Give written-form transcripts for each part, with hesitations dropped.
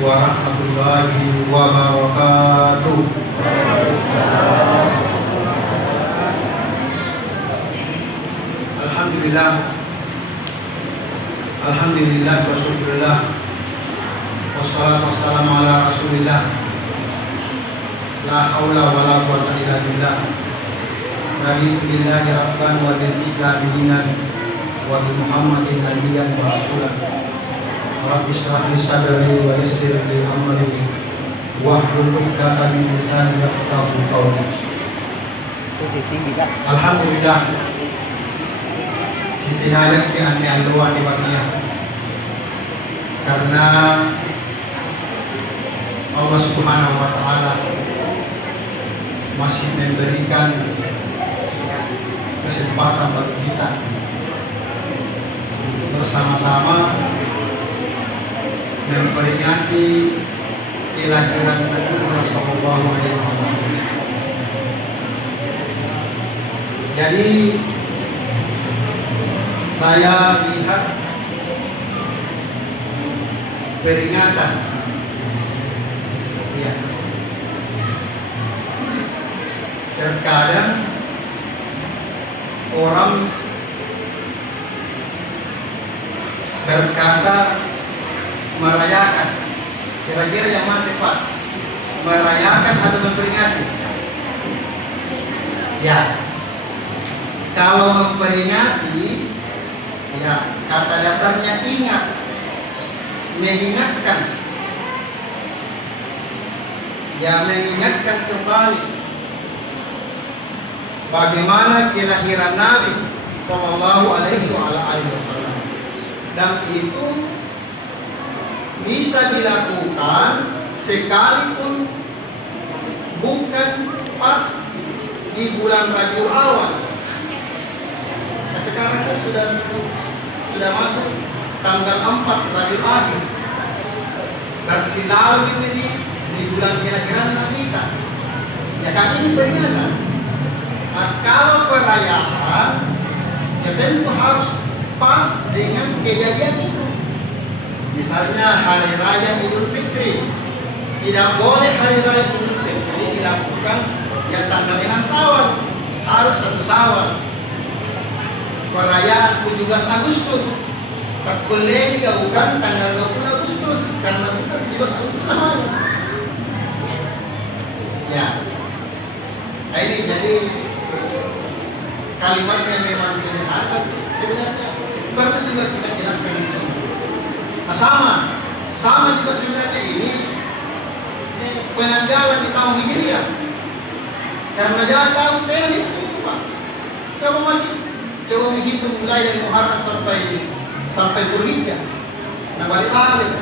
warahmatullahi wabarakatuh. Alhamdulillah, alhamdulillah wa syukurillah, wassalatu wassalamu ala rasulillah, la haula wa la quwwata illa billah. Raditu billahi rabban wa bil islam dinan wa bi muhammadin nabiyyan wa rasulan. Rabbi shrah li sadri wa yassir li amri wahlul 'uqdatam min lisani yafqahu qawli. Alhamdulillah, sintinayat ki anni alwa di batia, karena Allah Subhanahu wa taala masih memberikan kesempatan bagi kita bersama-sama memperingati kelahiran Nabi Muhammad SAW. Jadi saya lihat peringatan, ya, terkadang orang berkata merayakan, kira-kira yang mana tepat, merayakan atau memperingati? Ya, kalau memperingati, ya, kata dasarnya ingat, mengingatkan, ya, mengingatkan kembali bagaimana kelahiran Nabi Sallallahu Alaihi Wasallam, dan itu bisa dilakukan sekalipun bukan pas di bulan Rabiul Awal. Nah, sekarang kan sudah masuk tanggal 4 Rabiul Akhir, berarti lalu di bulan kira-kira kita, ya kan, ini peringatan. Nah, kalau perayaan, ya tentu harus pas dengan kejadian itu. Misalnya hari raya Idul Fitri, tidak boleh hari raya Idul Fitri dilakukan ya tanggal 6 Syawal, harus 1 Syawal. Perayaan 17 Agustus tak boleh dilakukan tanggal 20 Agustus, karena bukan 17 Agustus namanya. Ya, nah, ini jadi kalimatnya memang sederhana, tapi sebenarnya baru juga kita jelaskan di sini. Nah, sama juga sebenarnya ini penanggalan di tahun Hijriah, karena jangan tahu tenis itu, Pak. Coba menghitung mulai dari Muharram sampai Zulhijjah. Nah, balik.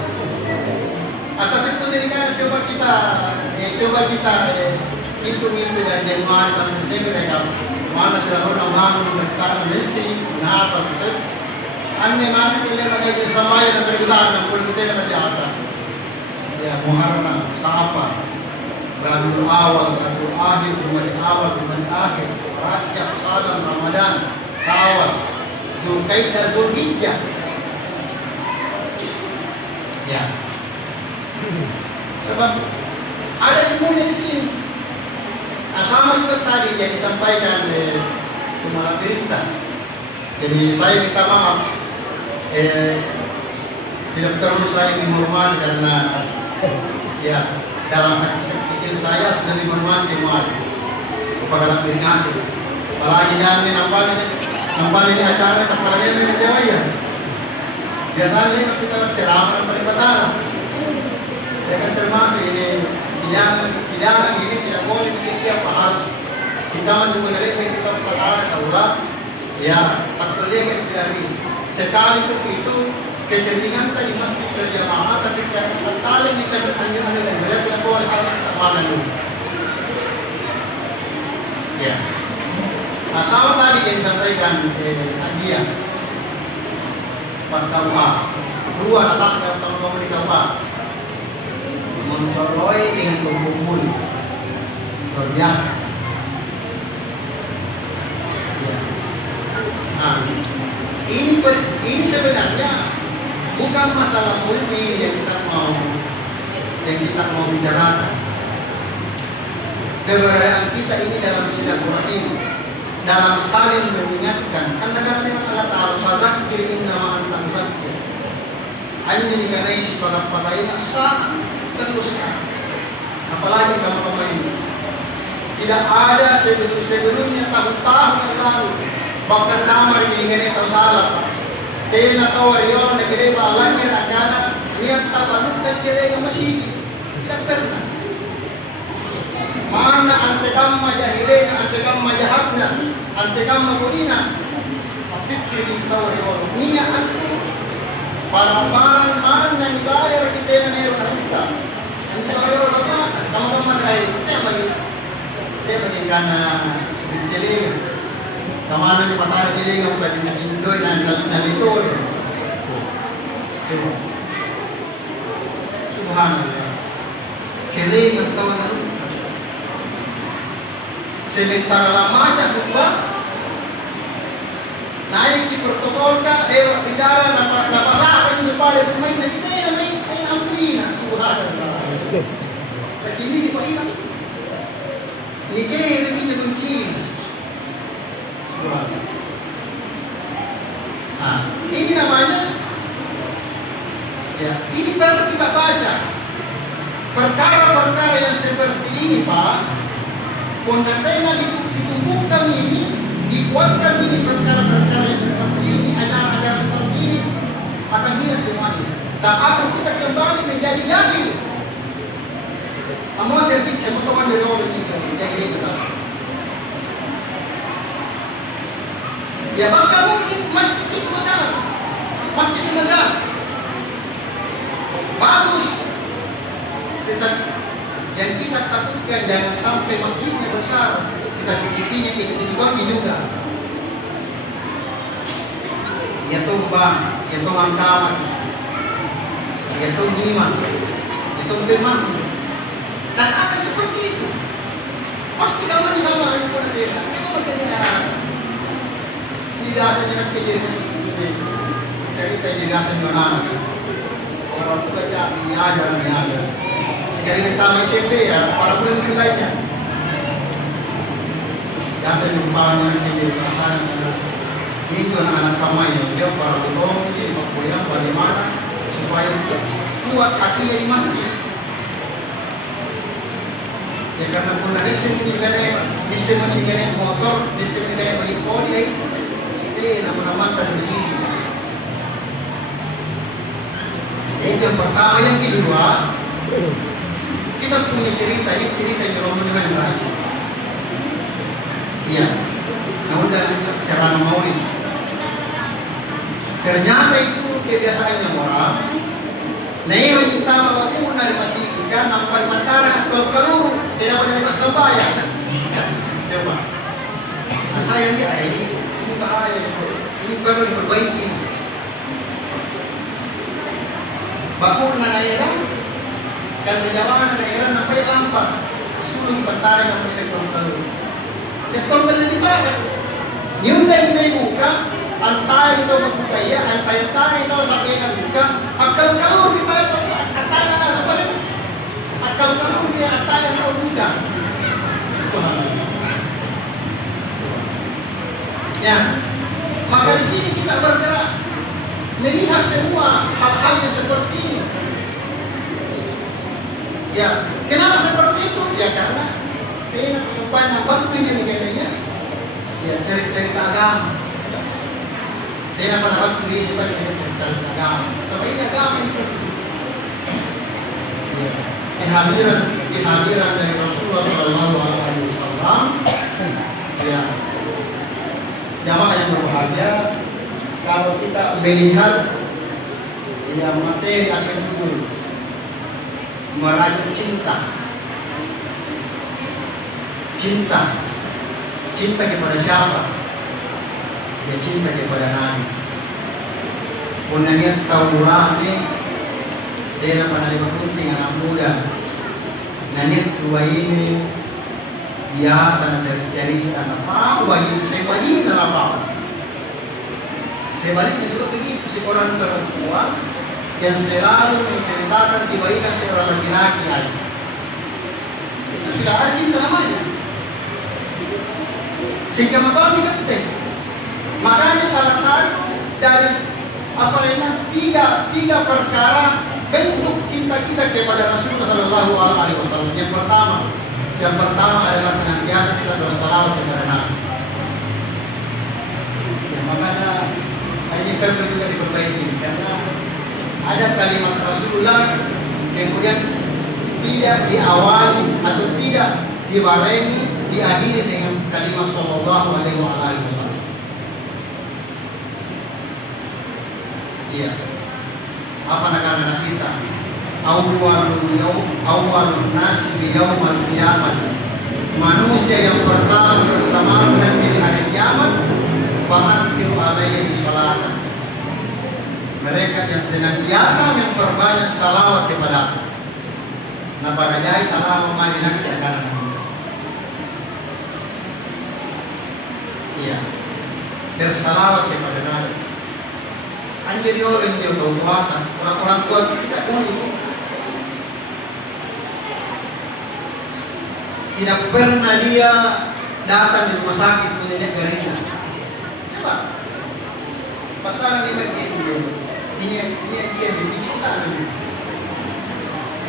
Tapi pendidikan coba kita hitung itu dari Januari sampai Desember, ya, mana sudah orang mereka mesti kenapa gitu. Aneh mana kita pakai sama yang berbeda dengan kita berjasa. Ya, Muharram, Safar, Rabiul Awal, Rabiul Akhir, Jumadil Awal, Jumadil Akhir, Rajab, Sya'ban, Ramadan, Syawal, Zulqa'dah, Zulhijjah. Ya. Sebab ada ilmunya di sini. Nah, sama juga tadi yang disampaikan Kepala Perintah. Jadi saya minta maaf, tidak perlu saya menghormati, karena ya dalam hati kecil saya sudah menghormati semua kepada peringatan. Apalagi jangan nampak ini acara kepala dia kecewa ya. Biasanya kita berceramah pada batara. Ya kan, termasuk ini hidangan ini tidak boleh siapa harus sikaman juga dari kita batara kaulah. Ya, tak boleh dari sekali itu keseringan tadi masih berjamaah, tapi tertali di anjuran dan beliau tidak boleh makan dulu. Ya. Nah, sama tadi yang disampaikan hadiah Pak KUA, 2 tanggal tahun di KUA mencoroi dengan berkumpul luar biasa. Ya. Nah, ini sebenarnya bukan masalah politik yang kita mau yang kita mau bicarakan. Keberadaan kita ini dalam silaturahim, dalam saling mengingatkan. Karena kata Allah Ta'ala, fazakir innama anta muzakkir. Hanya dikanai si pakainya sah terus sekarang. Apalagi kamu ini. Tidak ada sebelumnya tahun-tahun yang lalu. Bahkan sama dengan itu salah. Tena tahu riol negeri balangnya akana lihat apa kecil yang masih tidak pernah. Mana antekam majahilena, antekam majahatna, antekam mabudina. Pikir kita riol. Niya antu barang-barang mana yang dibayar kita yang nero kita. Yang riol apa? Kamu ay dia bagi karena jeling kemana di patah jeling yang bagi Indoy dan itu subhanallah jeling yang kawan sebentar lama aja buka naik di protokol ka bicara napasara ini supaya pemain na kita yang main amplina subhanallah sini di painang ini ini kunci. Nah, ini namanya ya, ini baru kita baca perkara-perkara yang seperti ini Pak. Kondatena ditumbuhkan ini, dibuatkan ini perkara-perkara yang seperti ini, acara-acara seperti ini akan hilang semuanya. Dan akan kita kembali menjadi yakin. Amuan tertib, teman-teman dari orang ini jadi tetap. Ya bahkan mungkin masjid itu besar, masjid itu megah, bagus. Tetapi yang kita takutkan jangan sampai masjidnya besar, kita isinya itu juga. Ya tumbang, ya tumbang ya tumbiman, ya tumbiman. Dan apa seperti itu? Pasti kamu salah itu nanti. Kamu makan ini biasa dengan kejadian ini. Cerita juga senyuman. Orang tua cak ini ada. Sekali kita SMP ya, para pemimpin lainnya. Biasa jumpa dengan kejadian. Ini tuh anak-anak kamu yang dia para ulung, dia kuliah bagaimana supaya kuat hatinya di masjid. Ya karena pun ada sistem meninggalkan motor, sistem meninggalkan bagi poli, itu nama-nama di sini. Jadi yang pertama, yang kedua, kita punya cerita, ini cerita yang Romo dengan lain. Iya, nah udah cara maulid. Ternyata itu kebiasaannya orang. Nah yang utama waktu dari masjid kan nampak matara kalau tidak boleh lepas sembahyang. Coba. Nah, saya lihat ini bahaya. Ini perlu diperbaiki. Bakul na daerah kan berjamaah daerah nampak lampak. Suruh matara yang boleh kontrol. Betul benar dipakai. Nyunda ini buka. Antay itu berbahaya, antay itu sampai kan buka. Akal kalau kita itu antay apa nih? Akal kalau dia antay yang buka. Ya, maka di sini kita bergerak melihat semua hal-hal yang seperti ini. Ya, kenapa seperti itu? Ya karena supaya membantunya negaranya. Ya, cerita agama. Tidak pada waktu dia supaya kita cerita agama. Sampai ini agama itu. Kehadiran dari Rasulullah SAW. Ya, jamaah yang berbahagia. Kalau kita melihat ya materi akan timbul merajuk cinta kepada siapa? Ya cinta kepada Nabi. Punanya tahu murahnya dia pada lima penting anak muda. Nanya dua ini biasa dari apa bagi saya bagi apa? Sebaliknya juga begitu, seorang perempuan yang selalu menceritakan kebaikan seorang laki-laki aja. Itu sudah ada cinta namanya. Sehingga maka penting. Makanya salah satu dari tiga perkara bentuk cinta kita kepada Rasulullah Sallallahu Alaihi Wasallam. Yang pertama adalah senantiasa kita bersalawat kepada Nabi. Ya, makanya ini perlu juga diperbaiki karena ada kalimat Rasulullah kemudian tidak diawali atau tidak dibarengi diakhiri dengan kalimat Sallallahu Alaihi Wasallam. Iya. Apa nakana kita? Awalun nasi di yaumal qiyamah. Manusia yang pertama bersama nanti di hari kiamat, fa'akhiru alaihi sholatan. Mereka yang senantiasa memperbanyak salawat kepada aku. Napakajai salawat mari nanti akan. Iya. Bersalawat kepada Nabi. Anjir orang yang berbuatan, orang-orang tua tidak boleh. Tidak pernah dia datang di rumah sakit punya jaringan. Coba, pasaran ini begitu. Ini dia dibicara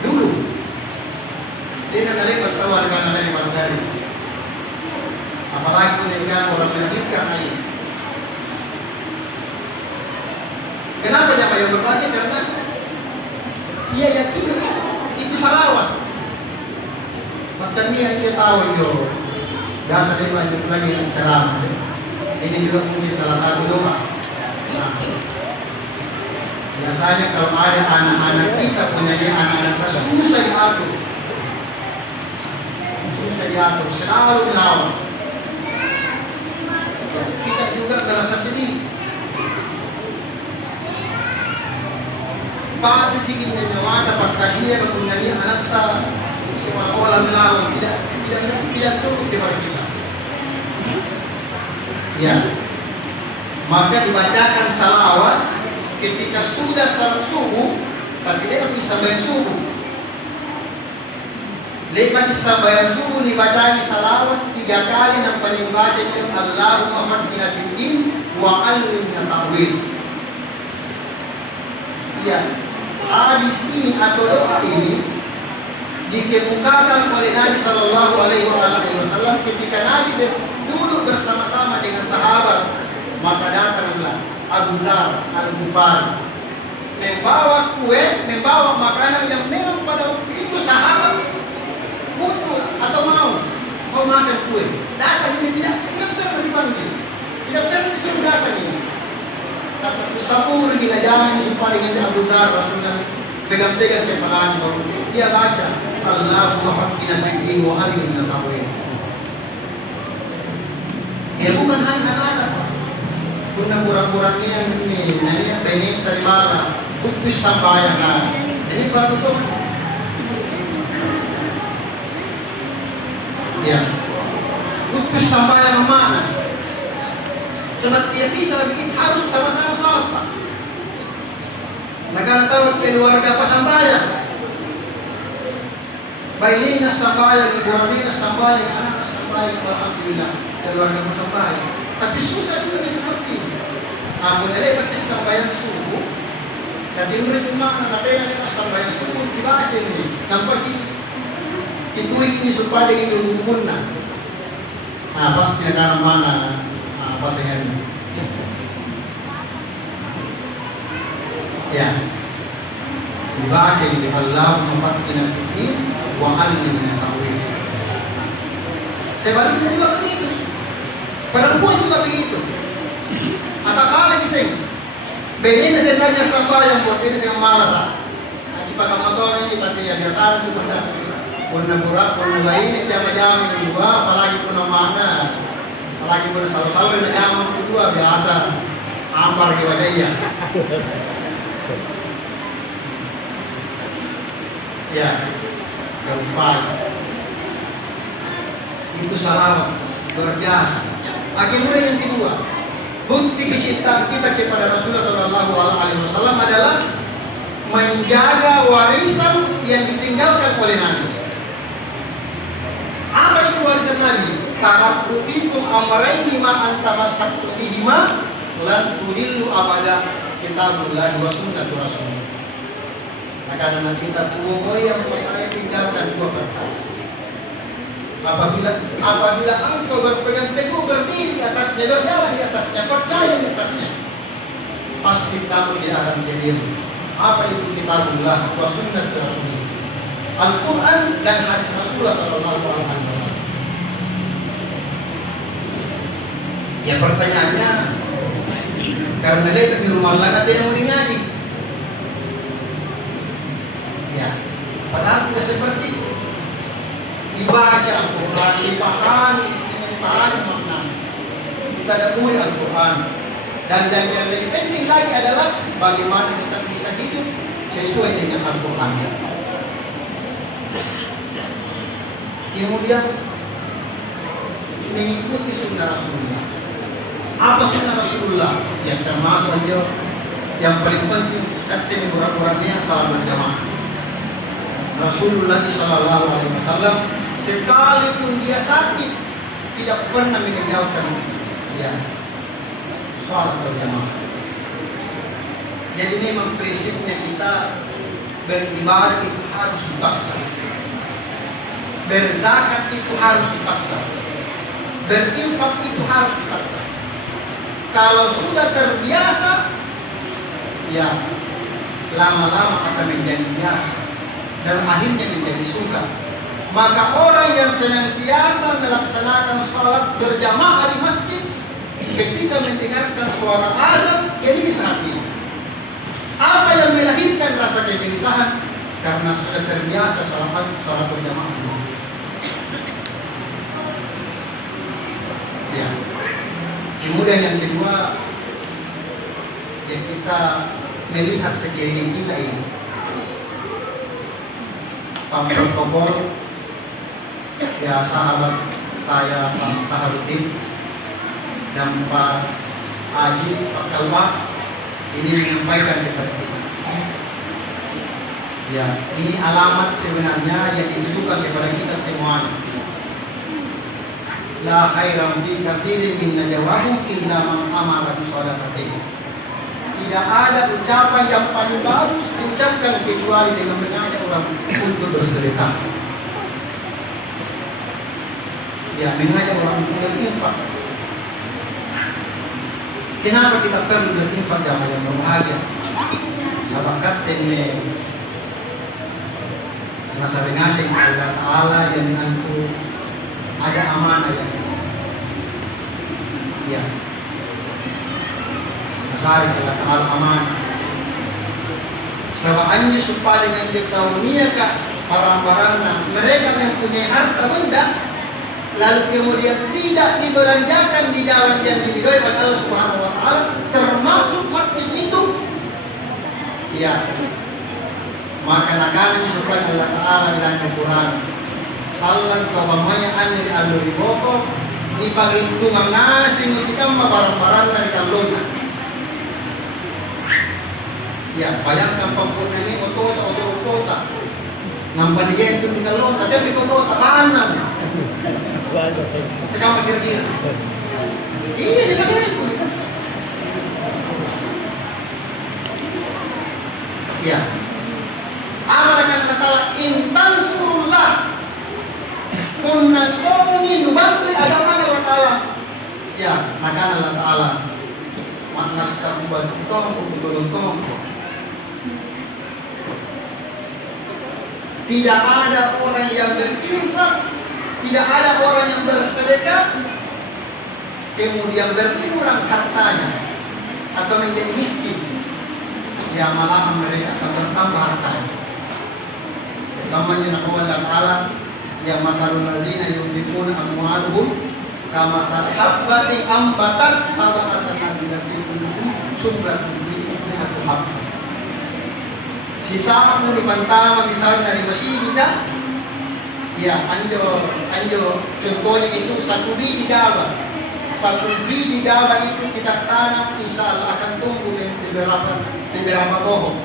dulu. Dia nak lepas tahu dengan nama yang baru dari. Apalagi dengan orang melanjutkan air. Kenapa jangan yang berbagi? Karena dia yakin itu salawat. Macam dia tahu yo. Biasa dia lanjut lagi ceramah. Ini juga mungkin salah satu doa. Nah, biasanya kalau ada anak-anak kita punya anak-anak kita susah diatur. Susah diatur, selalu melawan. Ya, kita juga merasa sedih. Pak bisikin dengan pakasinya kemudian anak tak semua orang melawan tidak turut kepada kita. Ya, maka dibacakan salawat ketika sudah salat subuh, tapi dia bisa bayar subuh. Lepas sampai subuh dibacakan salawat 3 kali dan paling baca itu Allahumma faqqihna fid-din wa 'allimna ta'wil. Iya. Hadis ini atau doa ini dikemukakan oleh Nabi Sallallahu Alaihi Wasallam ketika Nabi duduk bersama-sama dengan sahabat, maka datanglah Abu Dzar Al-Ghifari membawa kue, membawa makanan yang memang pada waktu itu sahabat butuh atau mau makan kue. Datang ini tidak pernah dipanggil, tidak pernah disuruh datang ini. Sapur gila jalan supaya dengan Abu Dzar Rasulullah pegang-pegang kepalanya baru dia baca Allahumma faqqihna fid-din wa 'allimna ta'wil. Ya bukan hanya anak-anak Pak. Kuna kurang-kurang ini pengen terima putus sampai kan. Ini baru tuh. Ya. Putus sampai yang mana? Sebab tidak bisa bikin harus sama-sama sholat Pak. Negara tahu keluarga pasambayan. Bainina sambayan, iburanina sambayan, anak sambayan, alhamdulillah keluarga pasambayan. Tapi susah juga seperti ini. Aku nilai pakai sambayan subuh. Dan di rumah nanti yang sambayan subuh dibaca ini. Nampak itu ini supaya ini hukumnya. Nah pasti negara mana? Apa saya ini? Ya, dibaca ini Allahumma faqqihna fid-din wa 'allimna ta'wil. Sebaliknya juga begitu. Perempuan juga begitu. Atau kali bisa begini sebenarnya sampai yang buat ini yang malas. Pakai motor ini tapi ya biasa itu benda. Puna pura, puna ini jam-jam kedua, apalagi puna mana. Apalagi pada selalu ada jam kedua biasa ampar di wajahnya. Ya, keempat itu salawat luar biasa. Akhirnya yang kedua, bukti kecintaan kita kepada Rasulullah Sallallahu Alaihi Wasallam adalah menjaga warisan yang ditinggalkan oleh Nabi. Apa itu warisan Nabi? Taraktu fikum amrayni ma antamassaktum bihima lan tudillu abada, kitabullah wa sunnatu rasulih. Maka dalam kitab umum yang saya tinggalkan dua perkara. Apabila engkau berpegang teguh, berdiri di atasnya, berjalan di atasnya, percaya di atasnya, pasti kamu tidak akan jadian. Apa itu kitabullah wa sunnatu rasulih? Al-Quran dan hadis Rasulullah SAW. Ya pertanyaannya, karena lihat di rumah Allah kata yang mengaji. Ya, padahal tidak seperti itu. Dibaca Al-Quran, dipahami, dipahami makna. Kita dakui Al-Quran. Dan yang lebih penting lagi adalah bagaimana kita bisa hidup sesuai dengan Al-Quran. Kemudian mengikuti sunnah Rasulullah. Apa sunnah Rasulullah? Yang termasuk dia yang paling penting kata orang-orangnya salat berjamaah. Rasulullah SAW sekalipun dia sakit tidak pernah meninggalkan dia salat berjamaah. Jadi memang prinsipnya kita beribadah itu harus dipaksa. Berzakat itu harus dipaksa. Berinfak itu harus dipaksa. Kalau sudah terbiasa, ya lama-lama akan menjadi biasa dan akhirnya menjadi suka. Maka orang yang senantiasa melaksanakan sholat berjamaah di masjid, ketika mendengarkan suara azan, gelisah hati. Apa yang melahirkan rasa kegelisahan? Karena sudah terbiasa sholat berjamaah. Ya. Kemudian yang kedua, yang kita melihat sekeliling kita ini, Pak Protokol, ya sahabat saya Pak Saharuddin dan Pak Haji, Pak Kalwa, ini menyampaikan kepada kita. Ya, ini alamat sebenarnya yang ditujukan kepada kita semua. La khairan fi katsirin min najwahum illa man amara bi shadaqatin. Tidak ada ucapan yang paling bagus diucapkan kecuali dengan mengajak orang untuk bersedekah. Ya, mengajak orang untuk berinfak. Kenapa kita perlu berinfak dalam yang berbahagia? Sabakat ini nasa ringasing Allah Ta'ala yang nanti ada amanah yang ya nasari Allah Ta'ala amanah sabaannya supaya dengan diketahuinya kak barang-barangnya mereka mempunyai harta benda lalu kemudian tidak dibelanjakan di jalan yang diridhoi oleh Allah Subhanahu wa Ta'ala, termasuk masjid itu ya, maka nagalan supaya Allah Ta'ala dan Al-Quran salan kabamanya anil aluri boko ni pagintungan nasi ni sikam barang-barang dari kalona. Ya, bayangkan pampun ini otot, nampak dia itu di kalona, tapi di otot tanam. Kita kira-kira. Iya, di bagian itu. Ya. Amalkan Allah Ta'ala intan surullah. Kunatoni nubantu agama Allah Ta'ala. Ya, maka Allah Ta'ala makna sabuan kita untuk tidak ada orang yang berinfak, tidak ada orang yang bersedekah kemudian berkurang hartanya atau menjadi miskin, ya malahan mereka akan bertambah hartanya. Utamanya Allah Ta'ala yang matalul ladzina yunfiquna amwalahum kama tarhabbati ambatat sab'a sanabila fi qulubihim sumratun minha tuhab. Sisa mo di pantama misalnya dari masjid ya anjo contohnya itu satu biji dawa itu kita tanam insya Allah akan tumbuh di beberapa pohon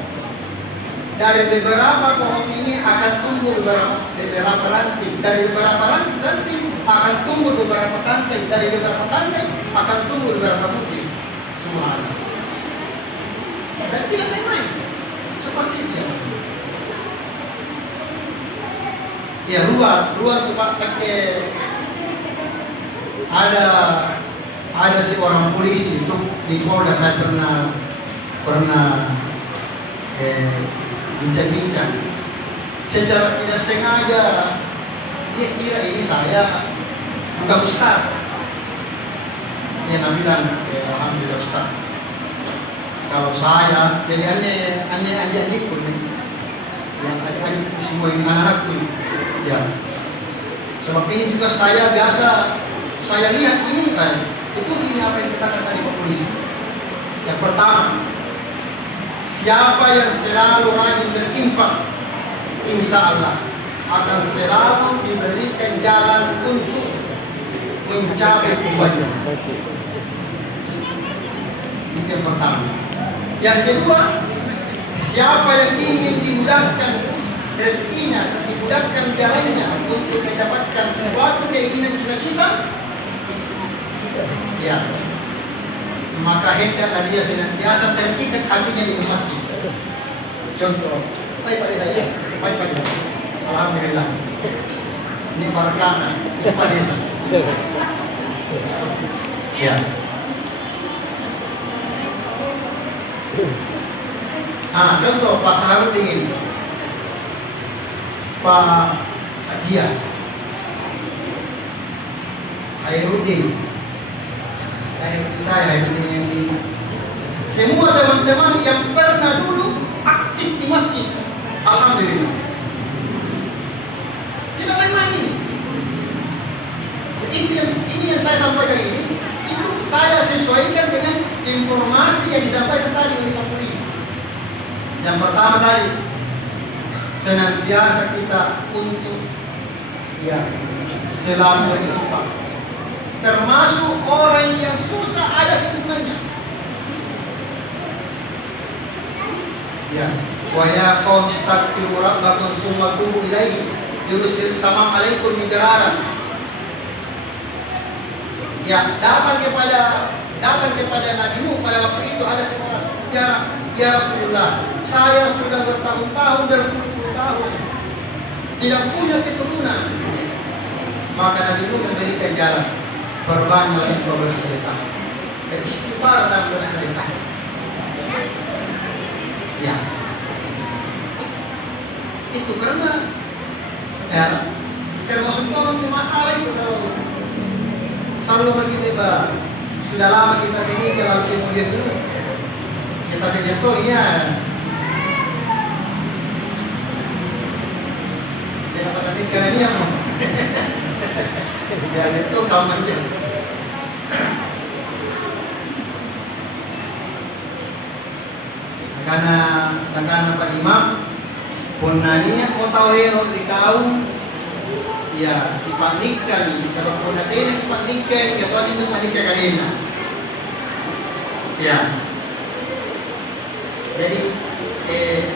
dari beberapa pohon ini akan tumbuh beberapa ranting. Dari beberapa ranting akan tumbuh beberapa tangkai. Dari beberapa tangkai akan tumbuh beberapa butir. Semua ada. Dan tidak main-main. Seperti itu ya. Ya, luar tuh Pak pakai ada seorang polisi itu di Polda, saya pernah bincang-bincang. Secara tidak sengaja dia kira ini saya bukan ustaz. Dia bilang, alhamdulillah ustaz. Kalau saya, jadi aneh pun, yang adik-adik semua ini anak-anakku, ya. Sebab ini juga saya biasa, saya lihat ini kan, itu ini apa yang kita katakan tadi Pak Polisi. Yang pertama, siapa yang selalu rajin berinfak, insya Allah akan selalu diberikan jalan untuk mencapai tujuannya. Itu yang pertama. Yang kedua, siapa yang ingin dimudahkan rezekinya, dimudahkan jalannya untuk mendapatkan sesuatu keinginan cita-cita, ya, maka hendaklah dia senantiasa terikat hatinya di masjid. Contoh, baik pada saya, alhamdulillah, ini barakah Pak Desa. Ya. Contoh Pak Saharudin ini, Pak Haji Hairudin, saya yang di semua teman-teman yang pernah dulu aktif di masjid, alhamdulillah, tidak main-main. Ini yang saya sampaikan ini, itu saya sesuaikan dengan informasi yang disampaikan tadi oleh Pak Polisi. Yang pertama tadi, senantiasa kita untuk selalu berinfak. Termasuk orang yang susah ada hitungannya. Ya, wa ya qaum istaghfiru rabbakum tsumma tubu ilaihi yursil sama alaikum midrara. Ya, datang kepada Nabi Nuh pada waktu itu ada seorang, ya Rasulullah, saya sudah bertahun-tahun, berpuluh-puluh tahun tidak punya keturunan. Maka Nabi Nuh memberikan jalan, berbanyaklah engkau bersedekah dan istighfar dan bersedekah. Ya, itu karena termasuk orang masalah itu. Kalau selalu kita sudah lama kita pengen kalau kemudian dulu kita pengen tuh ya apa nanti karena ini apa jadi itu kamu aja karena Pak Imam pun nanya mau tahu di kaum ya dipanikkan, sebab pun natin dipanikkan, kaya itu panikkan kanina. Ya. Jadi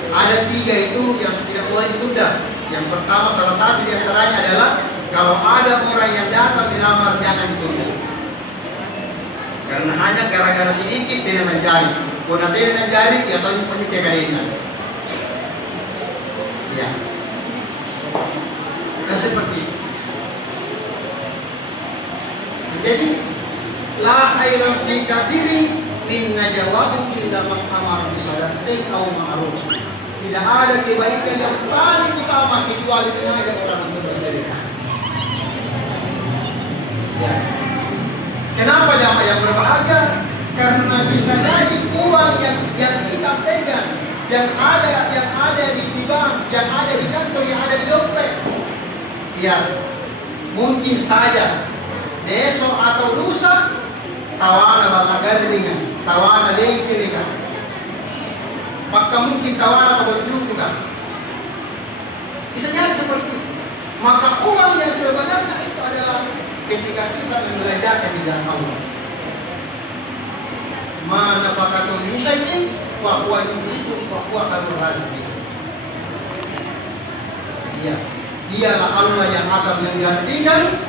ada tiga itu yang tidak boleh ditunda. Yang pertama, salah satu di antaranya adalah kalau ada orang yang datang melamar jangan ditunda. Karena hanya gara-gara sedikit dia mencari. Pun natin mencari, kaya itu panikkan kanina. Ya. Kan seperti itu. Jadi la khairan fi kathirin min najawahum illa man amara bi sadaqatin aw ma'ruf. Tidak ada kebaikan yang paling utama kecuali mengajak orang untuk bersedekah. Ya. Kenapa jamaah yang berbahagia? Karena bisa jadi uang yang kita pegang, yang ada di bank, yang ada di kantong, yang ada di dompet. Ya, mungkin saja besok atau lusa tawana balagar dengan tawana bengkel dengan maka mungkin tawana atau juga bisa jadi seperti itu. Maka uang yang sebenarnya itu adalah ketika kita membelanjakan di jalan Allah. Mana pakatun musaiin wa huwa yuhibbu wa huwa khairur raziqin. Ya, dialah Allah yang akan menggantikan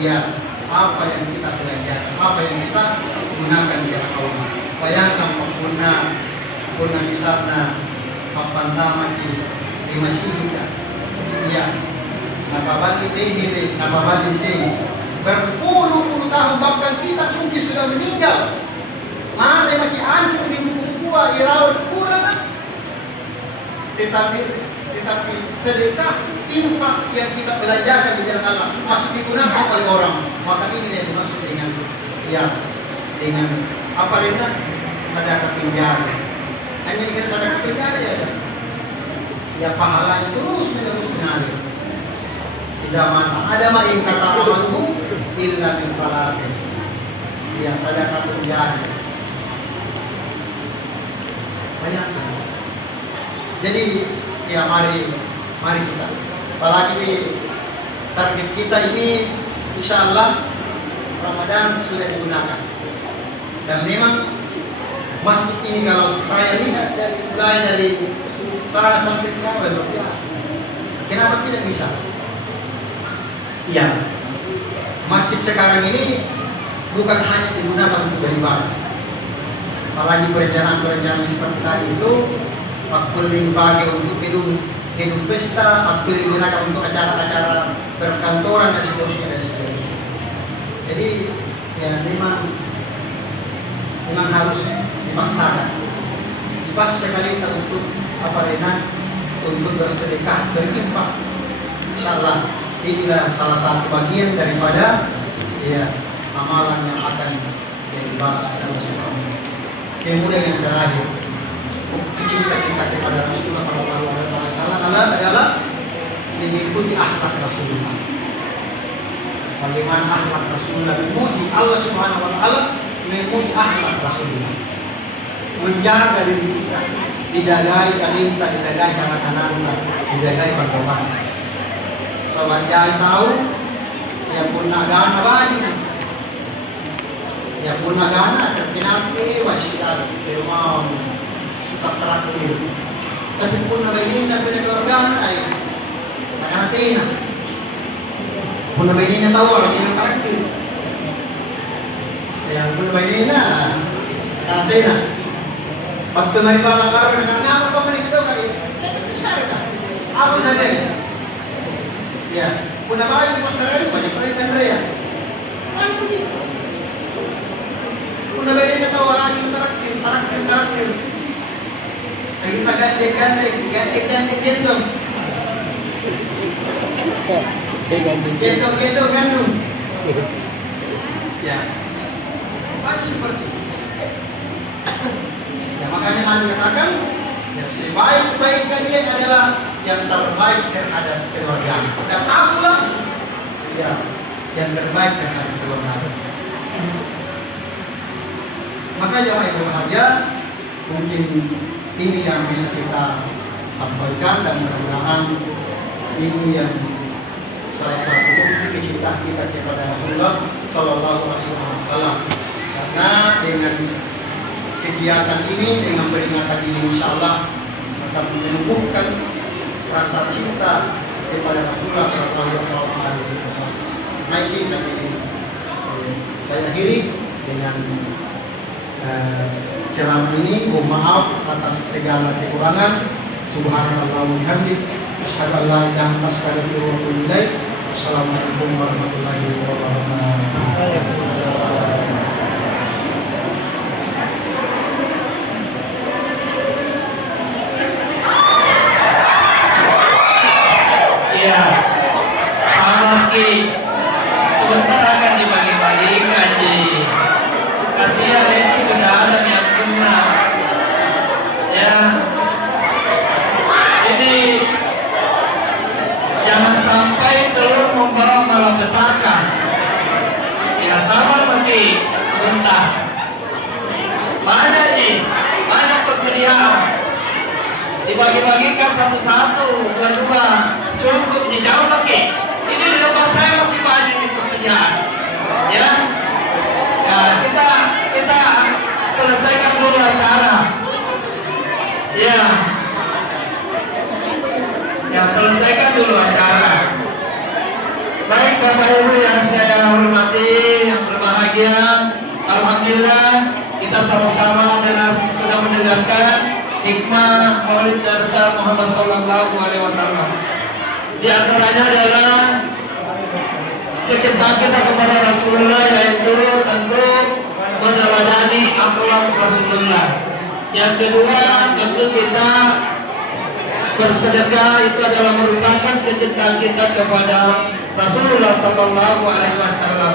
ya apa yang kita belajar, apa yang kita gunakan di Allah. Bayangkan puna misalnya papantama di masjid kita. Ya, napabali tehile, napabali sih. Berpuluh-puluh tahun bahkan kita mungkin sudah meninggal. Mana masih hancur di buku irawat kurang. Tetapi sedekah infak yang kita belanjakan di jalan Allah masih digunakan oleh orang, maka ini yang dimaksud dengan apa rena sedekah penjara. Hanya dengan sedekah penjara ya pahalanya terus menerus mengalir. Tidak mana ada yang kata amaluhu illa min talatin. Ya sedekah penjara. Bayangkan. Jadi ya mari kita. Apalagi target kita ini insya Allah Ramadan sudah digunakan. Dan memang masjid ini kalau saya lihat mulai dari sana sampai ke bawah luar biasa. Kenapa tidak bisa? Ya, masjid sekarang ini bukan hanya digunakan untuk beribadah. Apalagi perencanaan seperti tadi itu waktu dipakai untuk gedung pesta, waktu digunakan untuk acara-acara perkantoran dan seterusnya. Jadi ya memang harus dipaksakan. Pas sekali kita untuk untuk bersedekah, berinfak. Insyaallah inilah salah satu bagian daripada ya amalan yang akan dibalas Allah Subhanahu. Kemudian yang terakhir, cinta kita kepada Rasulullah SAW adalah mengikuti akhlak Rasulullah. Bagaimana akhlak Rasulullah, memuji Allah Subhanahu Wa Taala, memuji akhlak Rasulullah, menjaga diri kita, dijagai kalita, dijagai kanak-kanak, dijagai perkembangan. Sobat jangan tahu yang pun agama banyak, yang pun agama terkenal wasiat, mau suka terakhir. Tapi pun ini tak punya keluarga ay nakaratina. Pun ini tahu orang yang terakhir. Yang pun ini nakaratina. Pagka may balang araw na ngapa pa man ito kay apa saja. Ya, pun bayi mo sarili banyak pa rin Andrea. Ay pun. Pun bayi na tawaran yung terakhir. Ay gandeng gendong. Gendong. Ya. Banyak seperti itu. Ya makanya Nabi katakan ya sebaik-baik kalian adalah yang terbaik terhadap keluarga. Dan akulah ya yang terbaik terhadap keluarga. Maka jemaah yang berbahagia, mungkin ini yang bisa kita sampaikan dan mudah-mudahan ini yang salah satu bukti cinta kita kepada Rasulullah Sallallahu Alaihi Wasallam. Karena dengan kegiatan ini, dengan peringatan ini, insya Allah akan menumbuhkan rasa cinta kepada Rasulullah Sallallahu Alaihi Wasallam. Baik kita ini, saya akhiri dengan ceramah ini. Mohon maaf atas segala kekurangan. Subhanallah wa bihamdihi, asyhadu an la ilaha illa anta, astaghfiruka wa atubu ilaik. Wassalamualaikum warahmatullahi wabarakatuh. Sebentar akan dibagi-bagikan di kasihan itu sudah ada yang guna ya. Jadi jangan sampai telur membawa malapetaka ya. Sabar bagi sebentar, banyak persediaan, dibagi-bagikan satu-satu, kedua cukup dijauh lagi. Ini di tempat saya masih banyak nih persediaan, ya. Ya kita selesaikan dulu acara, ya. Ya selesaikan dulu acara. Bapak Ibu yang saya hormati, yang berbahagia, alhamdulillah kita sama-sama sedang mendengarkan hikmah Maulid Nabi besar Muhammad Sallallahu Alaihi Wasallam. Di antaranya adalah kecintaan kita kepada Rasulullah, yaitu tentu meneladani akhlak Rasulullah. Yang kedua, tentu kita bersedekah, itu adalah merupakan kecintaan kita kepada Rasulullah Sallallahu Alaihi Wasallam.